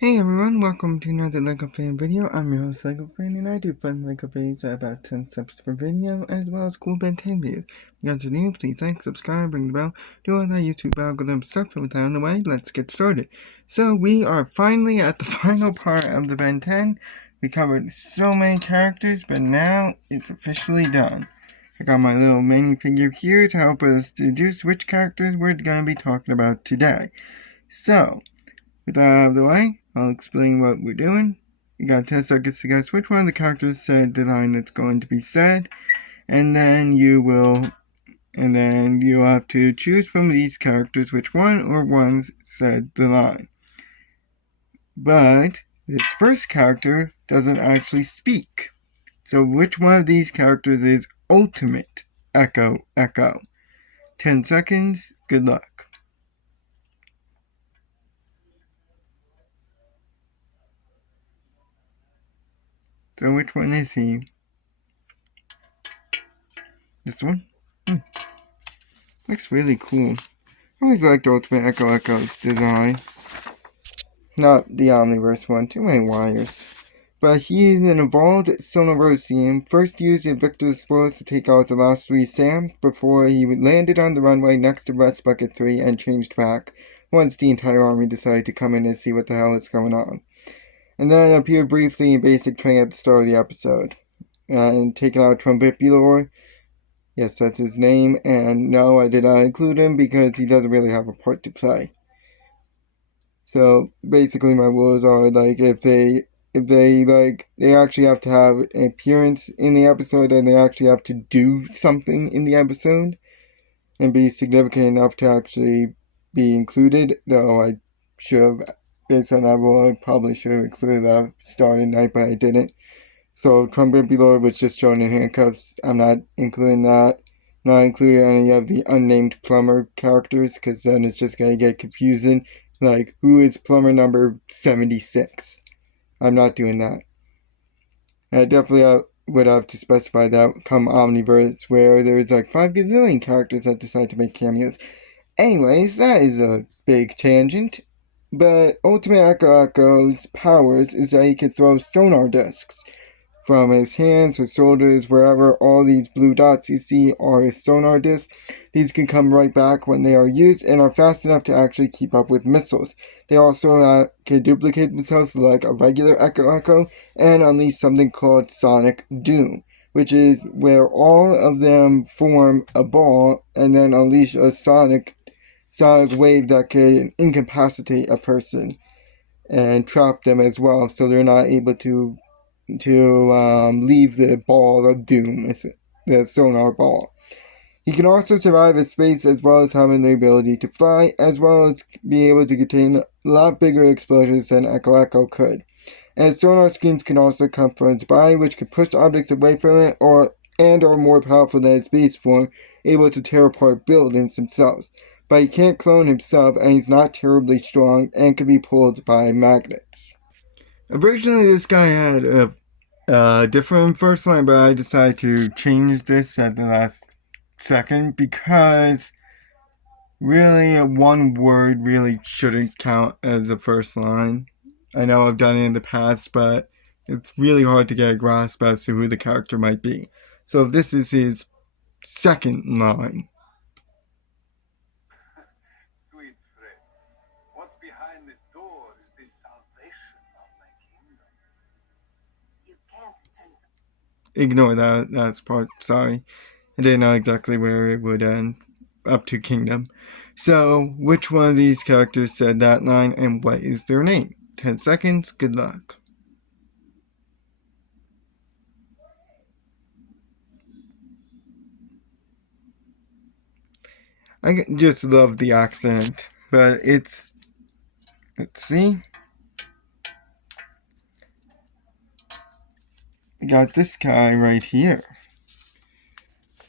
Hey everyone, welcome to another LEGO Fan video. I'm your host LEGO Fan, and I do fun LEGO videos at about 10 steps per video, as well as cool Ben 10 videos. If you guys are new, please like, subscribe, ring the bell, do all that YouTube algorithm stuff, and with that out of the way, let's get started. So we are finally at the final part of the Ben 10. We covered so many characters, but now it's officially done. I got my little minifigure here to help us deduce which characters we're going to be talking about today. So, with that out of the way, I'll explain what we're doing. You got 10 seconds to guess which one of the characters said the line that's going to be said, and then you'll have to choose from these characters which one or ones said the line. But this first character doesn't actually speak. So which one of these characters is ultimate echo echo? 10 seconds, good luck. So which one is he? This one? Looks really cool. I always liked Ultimate Echo Echo's design. Not the Omniverse one, too many wires. But he is an evolved Sonorosian, first used in Victor's Spoils to take out the last three Sams before he landed on the runway next to Rest Bucket 3 and changed back, once the entire army decided to come in and see what the hell is going on. And then appeared briefly in basic training at the start of the episode. And taking out Trombipulor. Yes, that's his name, and no, I did not include him because he doesn't really have a part to play. So basically, my rules are like if they actually have to have an appearance in the episode, and they actually have to do something in the episode, and be significant enough to actually be included. Though I should have, based on that rule, I probably should have included that starting night, but I didn't. So Trombipulor was just shown in handcuffs. I'm not including that. Not including any of the unnamed plumber characters, because then it's just going to get confusing. Like, who is plumber number 76? I'm not doing that. And I definitely would have to specify that come Omniverse, where there's like 5 gazillion characters that decide to make cameos. Anyways, that is a big tangent. But Ultimate Echo Echo's powers is that he can throw sonar discs from his hands, his shoulders, wherever all these blue dots you see are his sonar discs. These can come right back when they are used and are fast enough to actually keep up with missiles. They also can duplicate themselves like a regular Echo Echo and unleash something called Sonic Doom, which is where all of them form a ball and then unleash a sonic wave that can incapacitate a person and trap them as well, so they're not able to leave the ball of doom, the sonar ball. He can also survive in space as well as having the ability to fly, as well as being able to contain a lot bigger explosions than Echo Echo could. And his sonar schemes can also come from his body, which can push objects away from it, are more powerful than his base form, able to tear apart buildings themselves. But he can't clone himself, and he's not terribly strong, and can be pulled by magnets. Originally, this guy had a different first line, but I decided to change this at the last second because really one word really shouldn't count as the first line. I know I've done it in the past, but it's really hard to get a grasp as to who the character might be. So this is his second line. Sweet friends, what's behind this door is the salvation of my kingdom. You can't turn. Ignore that. That's part. Sorry. I didn't know exactly where it would end. Up to Kingdom. So, which one of these characters said that line and what is their name? 10 seconds. Good luck. I just love the accent, but it's. Let's see. I got this guy right here,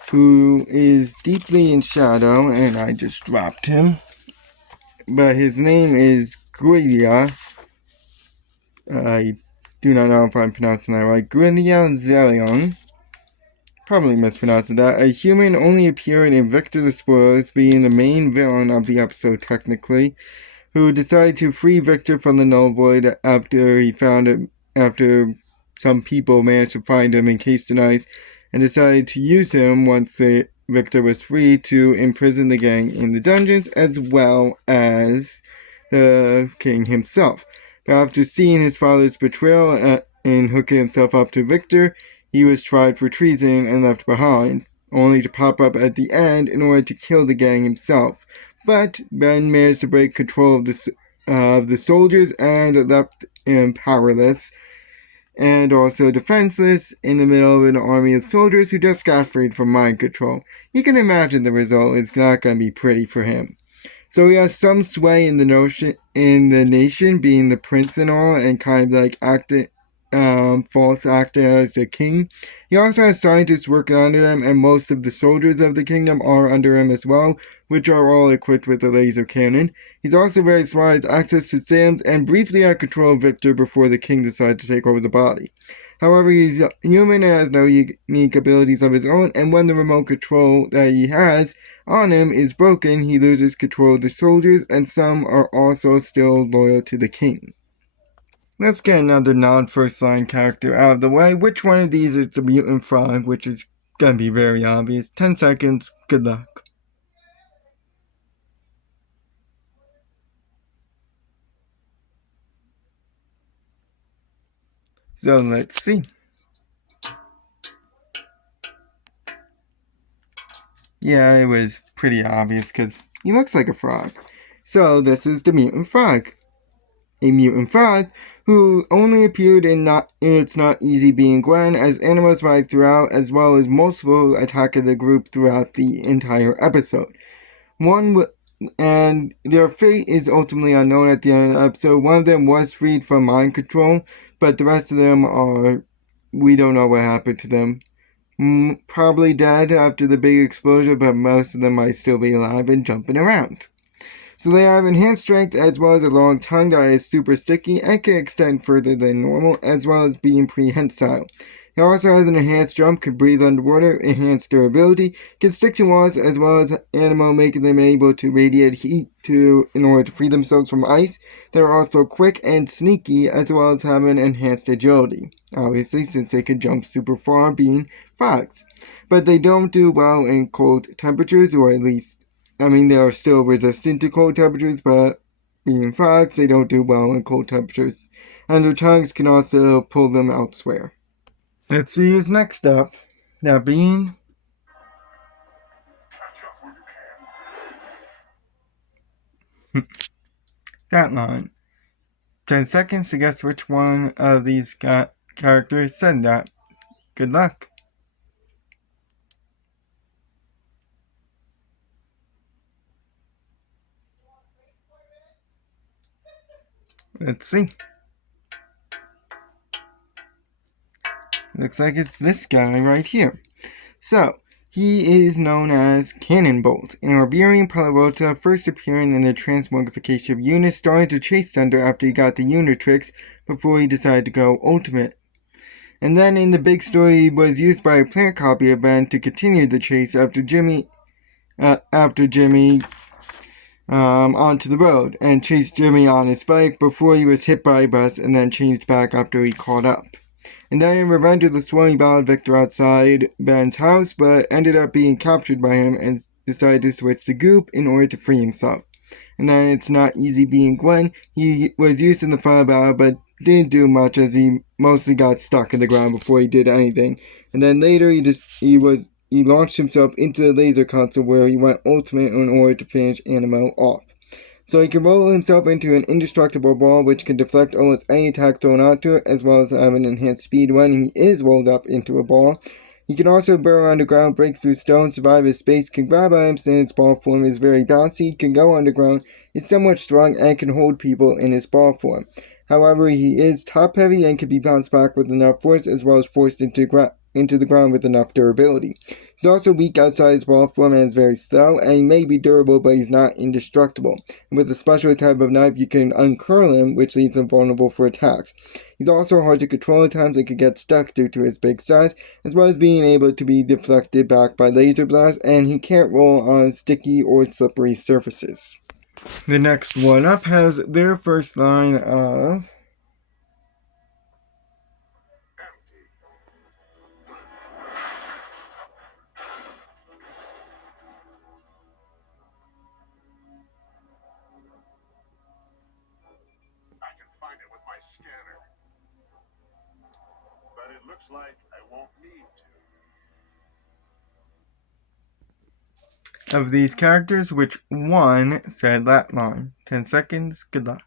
who is deeply in shadow, and I just dropped him. But his name is Gyula. I do not know if I'm pronouncing that right. Gyula Xarion. Probably mispronouncing that. A human only appearing in Victor the Spoilers, being the main villain of the episode technically, who decided to free Victor from the Null Void after some people managed to find him encased in ice, and decided to use him once Victor was free to imprison the gang in the dungeons, as well as the king himself. But after seeing his father's betrayal and hooking himself up to Victor, he was tried for treason and left behind, only to pop up at the end in order to kill the gang himself. But Ben managed to break control of the soldiers and left him powerless and also defenseless in the middle of an army of soldiers who just got freed from mind control. You can imagine the result is not going to be pretty for him. So he has some sway in the nation, being the prince and all, and kind of like false acting as the king. He also has scientists working under him, and most of the soldiers of the kingdom are under him as well, which are all equipped with a laser cannon. He's also very smart, has access to Sam's, and briefly had control of Victor before the king decided to take over the body. However, he's human and has no unique abilities of his own, and when the remote control that he has on him is broken, he loses control of the soldiers, and some are also still loyal to the king. Let's get another non-first line character out of the way. Which one of these is the Mutant Frog, which is gonna be very obvious. 10 seconds, good luck. So let's see. Yeah, it was pretty obvious because he looks like a frog. So this is the Mutant Frog. A mutant frog who only appeared in It's Not Easy Being Gwen as animals ride throughout, as well as multiple attacking the group throughout the entire episode. And their fate is ultimately unknown at the end of the episode. One of them was freed from mind control, but the rest of them we don't know what happened to them. Probably dead after the big explosion, but most of them might still be alive and jumping around. So they have enhanced strength as well as a long tongue that is super sticky and can extend further than normal, as well as being prehensile. He also has an enhanced jump, can breathe underwater, enhanced durability, can stick to walls, as well as animal, making them able to radiate heat in order to free themselves from ice. They're also quick and sneaky, as well as having enhanced agility, obviously since they can jump super far being frogs. But they don't do well in cold temperatures, or at least they are still resistant to cold temperatures, but being frogs, they don't do well in cold temperatures. And their tongues can also pull them elsewhere. Let's see who's next up. That being... that line. 10 seconds to guess which one of these characters said that. Good luck. Let's see. Looks like it's this guy right here. So, he is known as Cannonbolt, an Iberian Palarota, first appearing in the transmogrification of Eunice, starting to chase Sunder after he got the Unitrix before he decided to go Ultimate. And then in the big story, he was used by a plant copy of Ben to continue the chase after Jimmy onto the road and chased Jimmy on his bike before he was hit by a bus and then changed back after he caught up. And then in Revenge of the Swarm, he battled Victor outside Ben's house, but ended up being captured by him and decided to switch to Goop in order to free himself. And then It's Not Easy Being Gwen, he was used in the final battle, but didn't do much as he mostly got stuck in the ground before he did anything. And then later he launched himself into the laser console where he went ultimate in order to finish Animo off. So he can roll himself into an indestructible ball which can deflect almost any attack thrown onto it, as well as having enhanced speed when he is rolled up into a ball. He can also burrow underground, break through stones, survive his space, can grab items in its ball form, is very bouncy, can go underground, is somewhat strong, and can hold people in his ball form. However, he is top heavy and can be bounced back with enough force, as well as forced into the ground with enough durability. He's also weak outside his ball form and is very slow, and he may be durable, but he's not indestructible. And with a special type of knife, you can uncurl him, which leaves him vulnerable for attacks. He's also hard to control at times and can get stuck due to his big size, as well as being able to be deflected back by laser blasts, and he can't roll on sticky or slippery surfaces. The next one up has their first line of Empty. I can find it with my scanner. But it looks like I won't need to. of these characters, which one said that line? 10 seconds, good luck.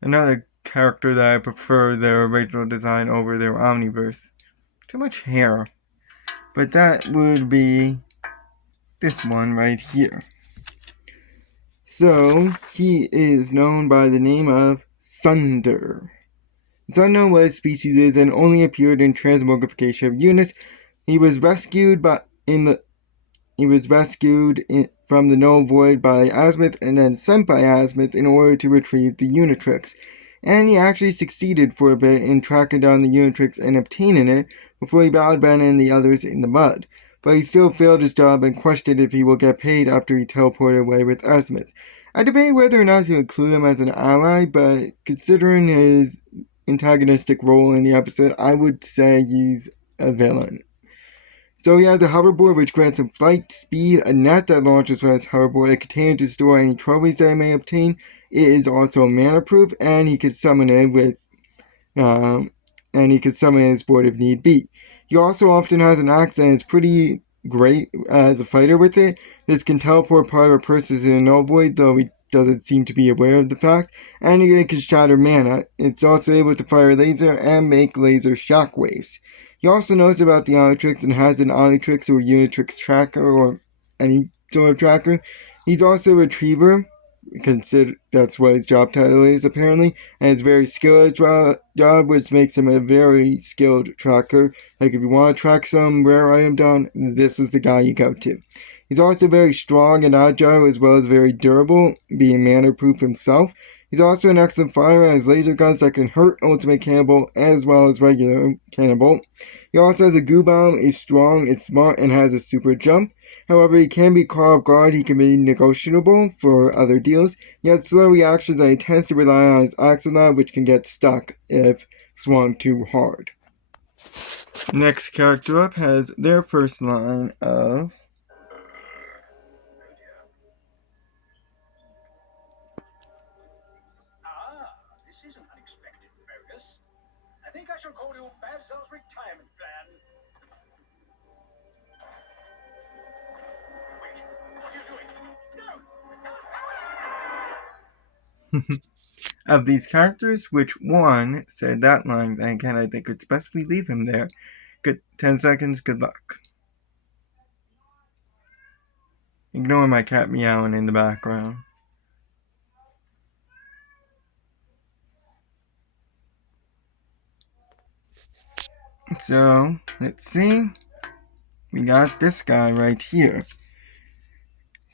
Another character that I prefer their original design over their Omniverse. Too much hair. But that would be this one right here. So, he is known by the name of Sunder. It's unknown what his species is and only appeared in transmogrification of units. He was rescued from the Null Void by Azimuth and then sent by Azimuth in order to retrieve the Unitrix. And he actually succeeded for a bit in tracking down the Unitrix and obtaining it before he battled Ben and the others in the mud. But he still failed his job and questioned if he will get paid after he teleported away with Azimuth. I debate whether or not to include him as an ally, but considering his antagonistic role in the episode, I would say he's a villain. So he has a hoverboard which grants him flight, speed, a net that launches from his hoverboard, a container to store any trophies that he may obtain. It is also mana-proof, and he can summon it his board if need be. He also often has an axe and is pretty great as a fighter with it. This can teleport part of a person to a null void, though he doesn't seem to be aware of the fact, and it can shatter mana. It's also able to fire laser and make laser shockwaves. He also knows about the Omnitrix and has an Omnitrix or Unitrix tracker or any sort of tracker. He's also a retriever, that's what his job title is apparently, and is very skilled at his job, which makes him a very skilled tracker. Like if you want to track some rare item down, this is the guy you go to. He's also very strong and agile as well as very durable, being mana-proof himself. He's also an excellent fighter and has laser guns that can hurt Ultimate Cannonbolt as well as regular Cannonbolt. He also has a goo bomb, is strong, is smart, and has a super jump. However, he can be caught off guard, he can be negotiable for other deals. He has slow reactions and he tends to rely on his axe a lot, which can get stuck if swung too hard. Next character up has their first line of This is an unexpected bonus. I think I shall call you Baz-L's retirement plan. Wait, what are you doing? No! of these characters, which one said that line? And again, I think it's best we leave him there. Good 10 seconds, good luck. Ignore my cat meowing in the background. So, let's see. We got this guy right here.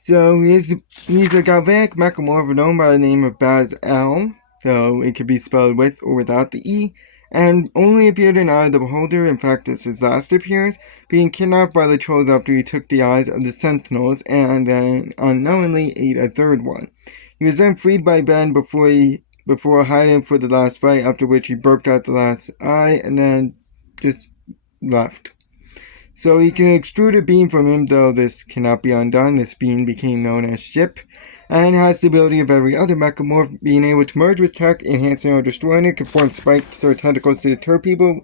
So, he's a galvanic mechamorph known by the name of Baz-El, though it could be spelled with or without the E, and only appeared in Eye of the Beholder. In fact, it's his last appearance, being kidnapped by the trolls after he took the eyes of the Sentinels and then unknowingly ate a third one. He was then freed by Ben before hiding for the last fight, after which he burped out the last eye and then just left. So he can extrude a beam from him, though this cannot be undone. This beam became known as Ship, and has the ability of every other mechamorph, being able to merge with tech, enhancing or destroying it, can form spikes or tentacles to deter people,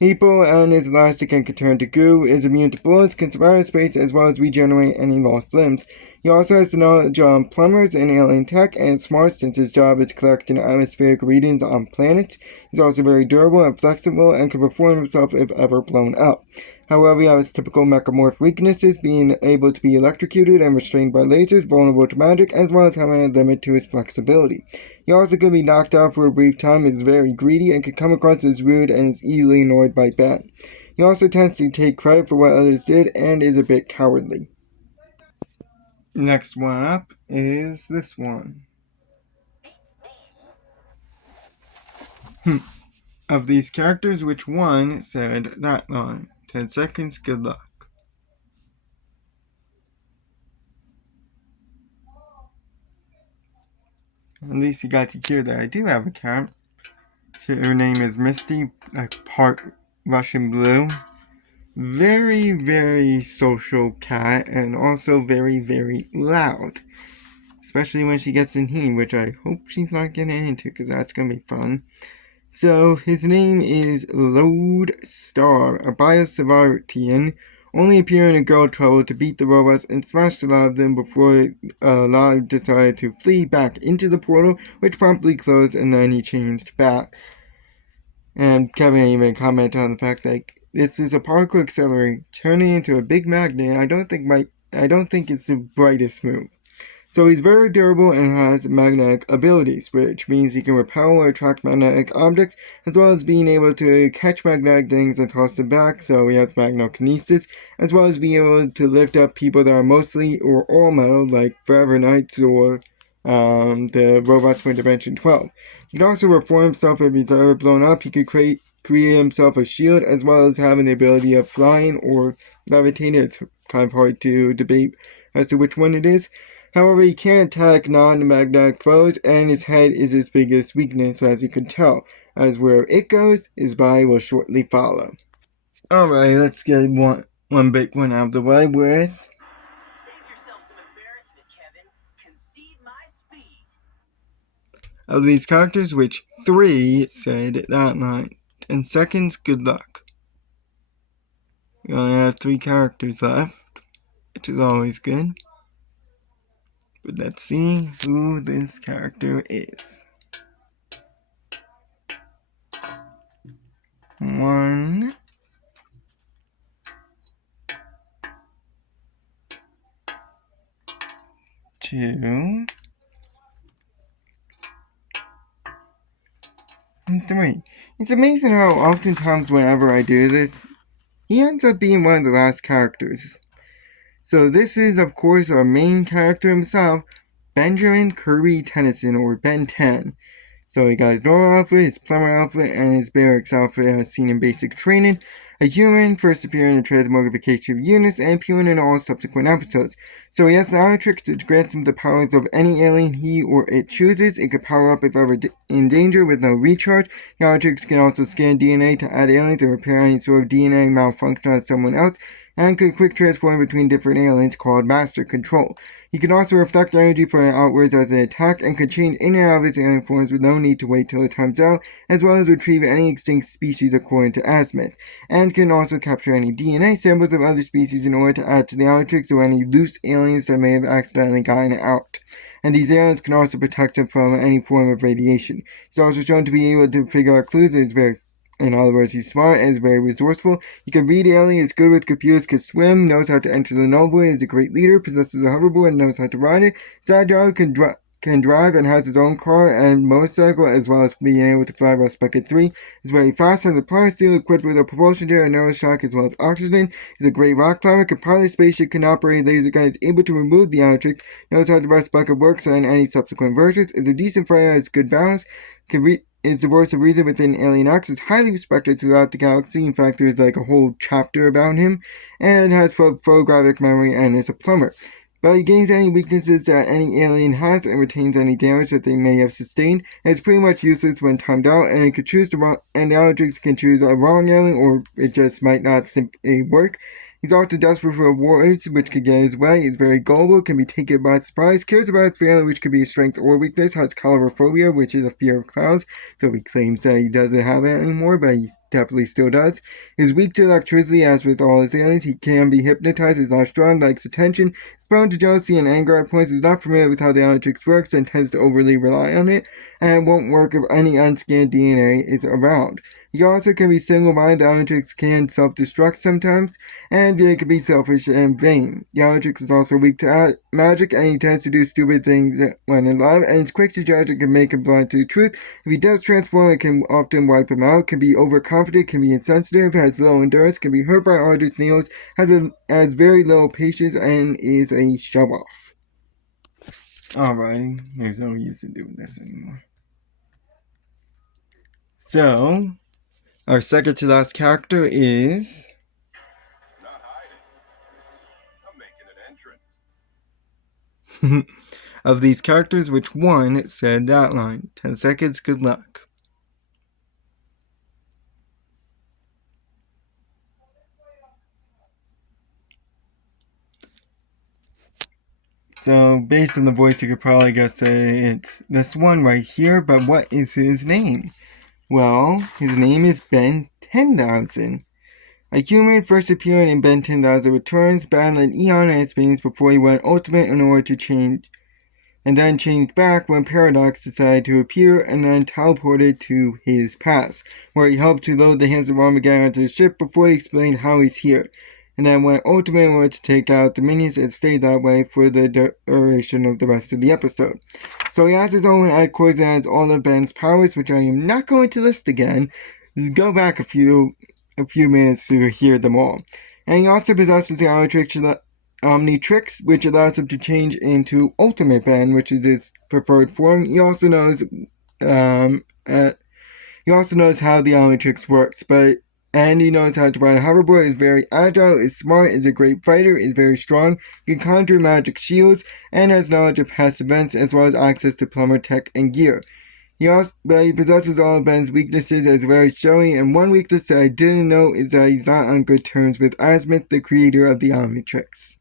and is elastic and can turn to goo, is immune to bullets, can survive in space, as well as regenerate any lost limbs. He also has the knowledge on plumbers and alien tech, and is smart since his job is collecting atmospheric readings on planets. He's also very durable and flexible, and can perform himself if ever blown up. However, he has typical mechamorph weaknesses, being able to be electrocuted and restrained by lasers, vulnerable to magic, as well as having a limit to his flexibility. He also can be knocked out for a brief time, is very greedy, and can come across as rude and is easily annoyed by Ben. He also tends to take credit for what others did and is a bit cowardly. Next one up is this one. Of these characters, which one said that line? 10 seconds, good luck. At least you got to hear that I do have a cat. Her name is Misty, like part Russian blue. Very, very social cat, and also very, very loud. Especially when she gets in heat, which I hope she's not getting into, because that's going to be fun. So, his name is Lodestar, a Biosavarian, only appearing in Girl Trouble to beat the robots and smash a lot of them before Lod decided to flee back into the portal, which promptly closed, and then he changed back. And Kevin even commented on the fact that this is a particle accelerator turning into a big magnet. I don't think it's the brightest move. So he's very durable and has magnetic abilities, which means he can repel or attract magnetic objects, as well as being able to catch magnetic things and toss them back, so he has magnokinesis, as well as being able to lift up people that are mostly or all metal, like Forever Knights or the robots from Dimension 12. He can also reform himself if he's ever blown up. He could create himself a shield, as well as having the ability of flying or levitating. It's kind of hard to debate as to which one it is. However, he can't attack non-magnetic foes, and his head is his biggest weakness, as you can tell, as where it goes, his body will shortly follow. Alright, let's get one big one out of the way with... Save yourself some embarrassment, Kevin. Concede my speed. Of these characters, which 3 said that night. 10 seconds, good luck. We only have 3 characters left, which is always good. But let's see who this character is. 1, 2, and 3. It's amazing how oftentimes whenever I do this, he ends up being one of the last characters. So this is, of course, our main character himself, Benjamin Kirby Tennyson, or Ben 10. So he got his normal outfit, his plumber outfit, and his barracks outfit as seen in basic training. A human, first appearing in the Transmogrification of Eunice, and appearing in all subsequent episodes. So he has the Omnitrix that grants him the powers of any alien he or it chooses. It can power up if ever in danger with no recharge. The Omnitrix can also scan DNA to add aliens and repair any sort of DNA malfunction on someone else, and could quick transform between different aliens called Master Control. He can also reflect energy from it outwards as an attack, and could change in and out of his alien forms with no need to wait till it times out, as well as retrieve any extinct species according to Azimuth, and can also capture any DNA samples of other species in order to add to the Omnitrix or any loose aliens that may have accidentally gotten out. And these aliens can also protect him from any form of radiation. He's also shown to be able to figure out clues and is very... In other words, he's smart and is very resourceful. He can read alien, is good with computers, can swim, knows how to enter the Nova, is a great leader, possesses a hoverboard and knows how to ride it. Zadar can drive and has his own car and motorcycle, as well as being able to fly Rust Bucket 3. Is very fast, has a power steel equipped with a propulsion jet and aeroshock as well as oxygen. Is a great rock climber, can pilot a spaceship, can operate a laser gun, is able to remove the Omnitrix, knows how the Rust Bucket works and any subsequent versions, is a decent fighter, has good balance, is the voice of reason within Alien X, is highly respected throughout the galaxy. In fact, there's like a whole chapter about him, and has photographic memory and is a plumber. But he gains any weaknesses that any alien has and retains any damage that they may have sustained, and is pretty much useless when timed out, and it could choose and the Omnitrix can choose a wrong alien, or it just might not simply work. He's also desperate for rewards, which could get his way. He's very gullible, can be taken by surprise, cares about his family, which could be a strength or weakness, has calorophobia, which is a fear of clowns, so he claims that he doesn't have it anymore, but he definitely still does. He's weak to electricity, as with all his aliens. He can be hypnotized, is not strong, likes attention, is prone to jealousy and anger at points, is not familiar with how the Omnitrix works, and tends to overly rely on it, and won't work if any unscanned DNA is around. He also can be single-minded. The Omnitrix can self-destruct sometimes, and it can be selfish and vain. The Omnitrix is also weak to magic, and he tends to do stupid things when in love, and is quick to judge and can make him blind to the truth. If he does transform, it can often wipe him out, can be overconfident, can be insensitive, has low endurance, can be hurt by arduous needles, has very little patience, and is a show-off. Alrighty, there's no use in doing this anymore. So... our second to last character is... Not hiding. I'm making an entrance. of these characters, which one said that line. 10 seconds, good luck. So, based on the voice, you could probably guess it's this one right here, but what is his name? Well, his name is Ben 10,000. A human first appeared in Ben 10,000 Returns, battling Eon and his beings before he went ultimate in order to change, and then changed back when Paradox decided to appear and then teleported to his past, where he helped to load the Hands of Armageddon onto his ship before he explained how he's here, and then went ultimate in order to take out the minions and stayed that way for the duration of the rest of the episode. So he has his own headquarters and has all of Ben's powers, which I am not going to list again. Just go back a few minutes to hear them all. And he also possesses the Omnitrix, which allows him to change into Ultimate Ben, which is his preferred form. He also knows how the Omnitrix works, and he knows how to ride a hoverboard, is very agile, is smart, is a great fighter, is very strong, can conjure magic shields, and has knowledge of past events, as well as access to plumber tech and gear. He possesses all of Ben's weaknesses and is very showy, and one weakness that I didn't know is that he's not on good terms with Azimuth, the creator of the Omnitrix.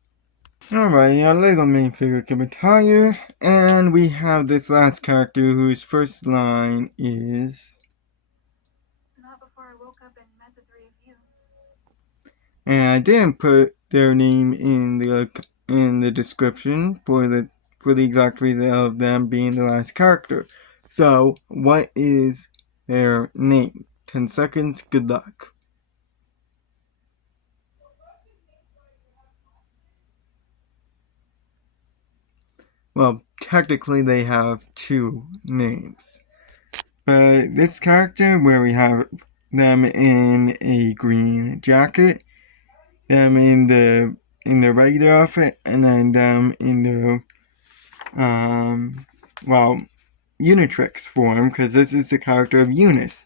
Alright, our LEGO main figure can retire, and we have this last character whose first line is... Not before I woke up and met the three of you. And I didn't put their name in the description for the exact reason of them being the last character. So, what is their name? 10 seconds, good luck. Well, technically they have two names. But this character, where we have them in a green jacket, them in the regular outfit, and then them in the Unitrix form, because this is the character of Eunice,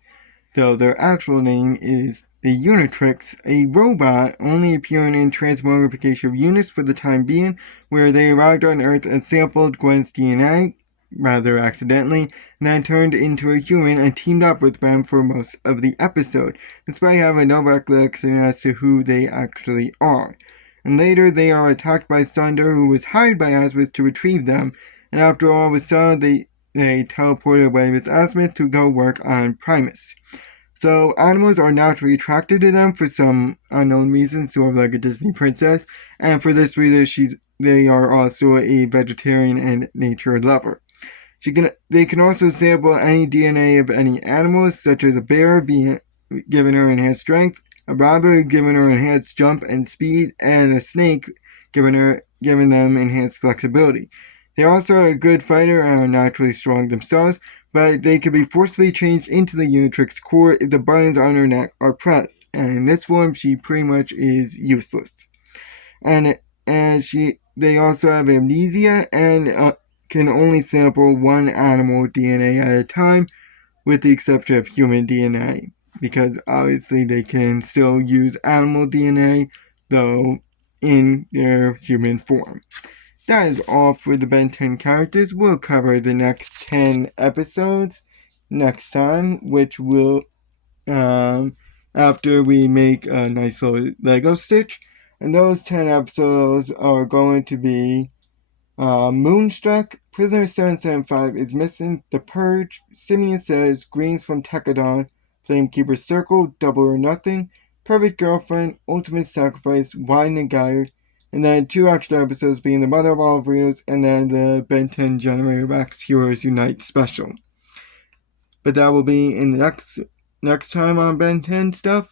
though their actual name is the Unitrix, a robot only appearing in Transmogrification of Eunice for the time being, where they arrived on Earth and sampled Gwen's DNA, rather accidentally, and then turned into a human and teamed up with them for most of the episode, despite having no recollection as to who they actually are. And later they are attacked by Sunder, who was hired by Azimuth to retrieve them, and after all was settled, they teleported away with Azimuth to go work on Primus. So animals are naturally attracted to them for some unknown reason, sort of like a Disney princess, and for this reason they are also a vegetarian and nature lover. They can also sample any DNA of any animals, such as a bear, giving her enhanced strength, a rabbit giving her enhanced jump and speed, and a snake giving them enhanced flexibility. They also are a good fighter and are naturally strong themselves, but they can be forcibly changed into the Unitrix core if the buttons on her neck are pressed, and in this form she pretty much is useless. And they also have amnesia and can only sample one animal DNA at a time, with the exception of human DNA, because obviously they can still use animal DNA, though in their human form. That is all for the Ben 10 characters. We'll cover the next 10 episodes next time, which will, after we make a nice little Lego stitch. And those 10 episodes are going to be Moonstruck, Prisoner 775 is missing, The Purge, Simeon Says, Greens from Tekadon, Flamekeeper Circle, Double or Nothing, Perfect Girlfriend, Ultimate Sacrifice, Wine and Guide, and then 2 extra episodes being The Mother of All Burritos, and then the Ben 10 Generator Max Heroes Unite special. But that will be in the next time on Ben 10 stuff,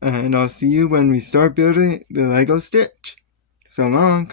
and I'll see you when we start building the Lego Stitch. So long.